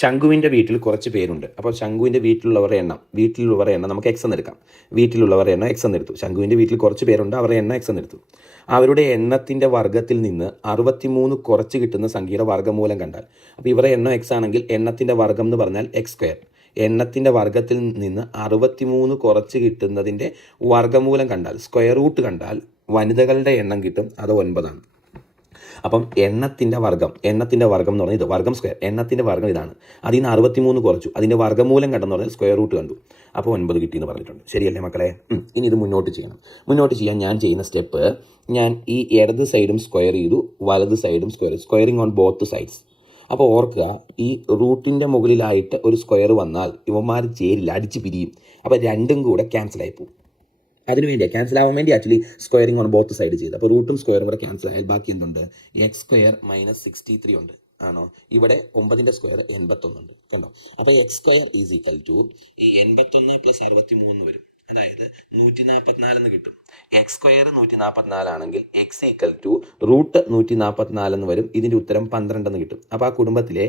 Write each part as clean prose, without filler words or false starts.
ശംഖുവിൻ്റെ വീട്ടിൽ കുറച്ച് പേരുണ്ട്. അപ്പോൾ ശംഖുവിൻ്റെ വീട്ടിലുള്ളവരുടെ എണ്ണം നമുക്ക് എക്സ് എന്നെടുക്കാം. വീട്ടിലുള്ളവരുടെ എണ്ണം എക്സ് എന്നെടുത്തു. ശംഖുവിൻ്റെ വീട്ടിൽ കുറച്ച് പേരുണ്ട്, അവരുടെ എണ്ണം എക്സ് എന്നെടുത്തു. അവരുടെ എണ്ണത്തിൻ്റെ വർഗ്ഗത്തിൽ നിന്ന് 63 കുറച്ച് കിട്ടുന്ന സംഖ്യയുടെ വർഗ്ഗമൂലം കണ്ടാൽ, അപ്പോൾ ഇവരുടെ എണ്ണം എക്സ് ആണെങ്കിൽ എണ്ണത്തിൻ്റെ വർഗ്ഗം എന്ന് പറഞ്ഞാൽ എക്സ് സ്ക്വയർ. എണ്ണത്തിൻ്റെ വർഗ്ഗത്തിൽ നിന്ന് 63 കുറച്ച് കിട്ടുന്നതിൻ്റെ വർഗ്ഗമൂലം കണ്ടാൽ, സ്ക്വയർ റൂട്ട് കണ്ടാൽ വനിതകളുടെ എണ്ണം കിട്ടും, അത് 9 ആണ്. അപ്പം എണ്ണത്തിൻ്റെ വർഗ്ഗം എന്ന് പറഞ്ഞാൽ ഇത് വർഗ്ഗം സ്ക്വയർ, എണ്ണത്തിൻ്റെ വർഗ്ഗം ഇതാണ്. അതിൽ നിന്ന് 63 കുറച്ചു, അതിൻ്റെ വർഗ്ഗമൂലം കണ്ടെന്ന് പറഞ്ഞാൽ സ്ക്വയർ റൂട്ട് കണ്ടു, അപ്പോൾ 9 കിട്ടിയെന്ന് പറഞ്ഞിട്ടുണ്ട്. ശരിയല്ലേ മക്കളെ? ഇനി ഇത് മുന്നോട്ട് ചെയ്യണം. മുന്നോട്ട് ചെയ്യാൻ ഞാൻ ചെയ്യുന്ന സ്റ്റെപ്പ്, ഞാൻ ഈ ഇടത് സൈഡും സ്ക്വയർ ചെയ്തു, വലത് സൈഡും സ്ക്വയറിങ് ഓൺ ബോത്ത് സൈഡ്സ്. അപ്പോൾ ഓർക്കുക, ഈ റൂട്ടിൻ്റെ മുകളിലായിട്ട് ഒരു സ്ക്വയർ വന്നാൽ ഇവന്മാർ ചേരില്ല, അടിച്ച് പിരിയും. അപ്പോൾ രണ്ടും കൂടെ ക്യാൻസലായി പോകും. അതിനുവേണ്ടിയാണ്, ക്യാൻസൽ ആവാൻ വേണ്ടി actually squaring on both side ചെയ്ത്. അപ്പോൾ റൂട്ടും സ്ക്വയറും കൂടെ ക്യാൻസൽ ആയാൽ ബാക്കി എന്തുണ്ട്? എക്സ് സ്ക്വയർ മൈനസ് 63 ഉണ്ട്. ആണോ? ഇവിടെ 9ൻ്റെ സ്ക്വയർ 81 ഉണ്ട്. കണ്ടോ? അപ്പോൾ x square is equal to ഈ 81 + 63 വരും, അതായത് 144 എന്ന് കിട്ടും. എക്സ് സ്ക്വയർ 144 ആണെങ്കിൽ എക്സ് ഈക്വൽ ടു റൂട്ട് 144 എന്ന് വരും. ഇതിൻ്റെ ഉത്തരം 12 എന്ന് കിട്ടും. അപ്പോൾ ആ കുടുംബത്തിലെ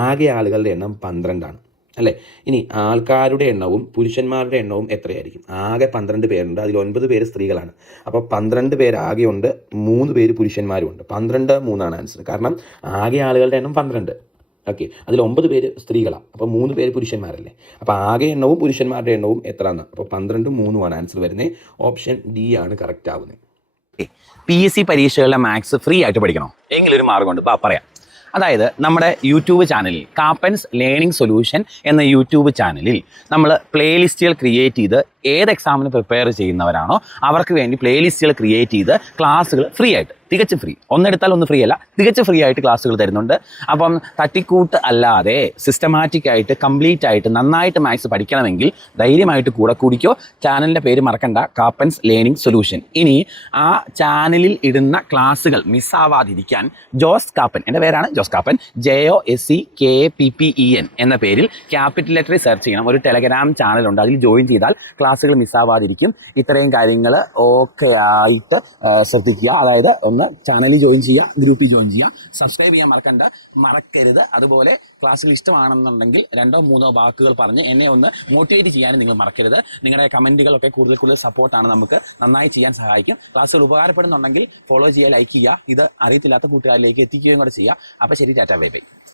ആകെ ആളുകളുടെ എണ്ണം 12 ആണ് അല്ലേ? ഇനി ആൾക്കാരുടെ എണ്ണവും പുരുഷന്മാരുടെ എണ്ണവും എത്രയായിരിക്കും? ആകെ 12 പേരുണ്ട്, അതിൽ 9 പേര് സ്ത്രീകളാണ്. അപ്പോൾ 12 പേര് ആകെ ഉണ്ട്, 3 പേര് പുരുഷന്മാരും ഉണ്ട്. 12 3 ആൻസർ. കാരണം ആകെ ആളുകളുടെ എണ്ണം 12. ഓക്കെ, അതിൽ 9 പേര് സ്ത്രീകളാണ്, അപ്പോൾ 3 പേര് പുരുഷന്മാരല്ലേ? അപ്പോൾ ആകെ എണ്ണവും പുരുഷന്മാരുടെ എണ്ണവും എത്രയാണ്? അപ്പോൾ 12 3 ആൻസർ വരുന്നത്. ഓപ്ഷൻ ഡി ആണ് കറക്റ്റ് ആവുന്നത്. PSC പരീക്ഷകളിലെ മാത്സ് ഫ്രീ ആയിട്ട് പഠിക്കണോ? എങ്കിലൊരു മാർഗ്ഗമുണ്ട്, പറയാം. അതായത് നമ്മുടെ യൂട്യൂബ് ചാനലിൽ കാപ്പൻസ് ലേണിംഗ് സൊല്യൂഷൻ എന്ന യൂട്യൂബ് ചാനലിൽ നമ്മൾ പ്ലേലിസ്റ്റുകൾ ക്രിയേറ്റ് ചെയ്ത് ഏത് എക്സാമിന് പ്രിപ്പയർ ചെയ്യുന്നവരാണോ അവർക്ക് വേണ്ടി പ്ലേലിസ്റ്റുകൾ ക്രിയേറ്റ് ചെയ്ത് ക്ലാസ്സുകൾ ഫ്രീ ആയിട്ട്, തികച്ചും ഫ്രീ, ഒന്നെടുത്താൽ ഒന്ന് ഫ്രീ അല്ല, തികച്ചും ഫ്രീ ആയിട്ട് ക്ലാസ്സുകൾ തരുന്നുണ്ട്. അപ്പം തട്ടിക്കൂട്ട് അല്ലാതെ സിസ്റ്റമാറ്റിക് ആയിട്ട് കംപ്ലീറ്റ് ആയിട്ട് നന്നായിട്ട് മാത്സ് പഠിക്കണമെങ്കിൽ ധൈര്യമായിട്ട് കൂടെ കൂടിക്കോ. ചാനലിൻ്റെ പേര് മറക്കണ്ട, കാപ്പൻസ് ലേണിംഗ് സൊല്യൂഷൻ. ഇനി ആ ചാനലിൽ ഇടുന്ന ക്ലാസ്സുകൾ മിസ്സാവാതിരിക്കാൻ ജോസ് കാപ്പൻ, എൻ്റെ പേരാണ് ജോസ് കാപ്പൻ, JOSCKAPPEN എന്ന പേരിൽ ക്യാപിറ്റൽ ലെറ്ററിൽ സെർച്ച് ചെയ്യണം. ഒരു ടെലഗ്രാം ചാനലുണ്ട്, അതിൽ ജോയിൻ ചെയ്താൽ ക്ലാസ്സുകൾ മിസ്സാവാതിരിക്കും. ഇത്രയും കാര്യങ്ങൾ ഓക്കെ ആയിട്ട് ശ്രദ്ധിക്കുക. അതായത് ഒന്ന് ചാനലിൽ ജോയിൻ ചെയ്യുക, ഗ്രൂപ്പിൽ ജോയിൻ ചെയ്യുക, സബ്സ്ക്രൈബ് ചെയ്യാൻ മറക്കരുത്. അതുപോലെ ക്ലാസ്സുകൾ ഇഷ്ടമാണെന്നുണ്ടെങ്കിൽ 2 3 വാക്കുകൾ പറഞ്ഞ് എന്നെ ഒന്ന് മോട്ടിവേറ്റ് ചെയ്യാനും നിങ്ങൾ മറക്കരുത്. നിങ്ങളുടെ കമൻറ്റുകളൊക്കെ കൂടുതൽ സപ്പോർട്ടാണ്, നമുക്ക് നന്നായി ചെയ്യാൻ സഹായിക്കും. ക്ലാസ്സുകൾ ഉപകാരപ്പെടുന്നുണ്ടെങ്കിൽ ഫോളോ ചെയ്യുക, ലൈക്ക് ചെയ്യുക, ഇത് അറിയത്തില്ലാത്ത കൂട്ടുകാരിലേക്ക് എത്തിക്കുകയും കൂടെ ചെയ്യുക. അപ്പോൾ ശരി, ടാറ്റാ, ബൈ ബൈ.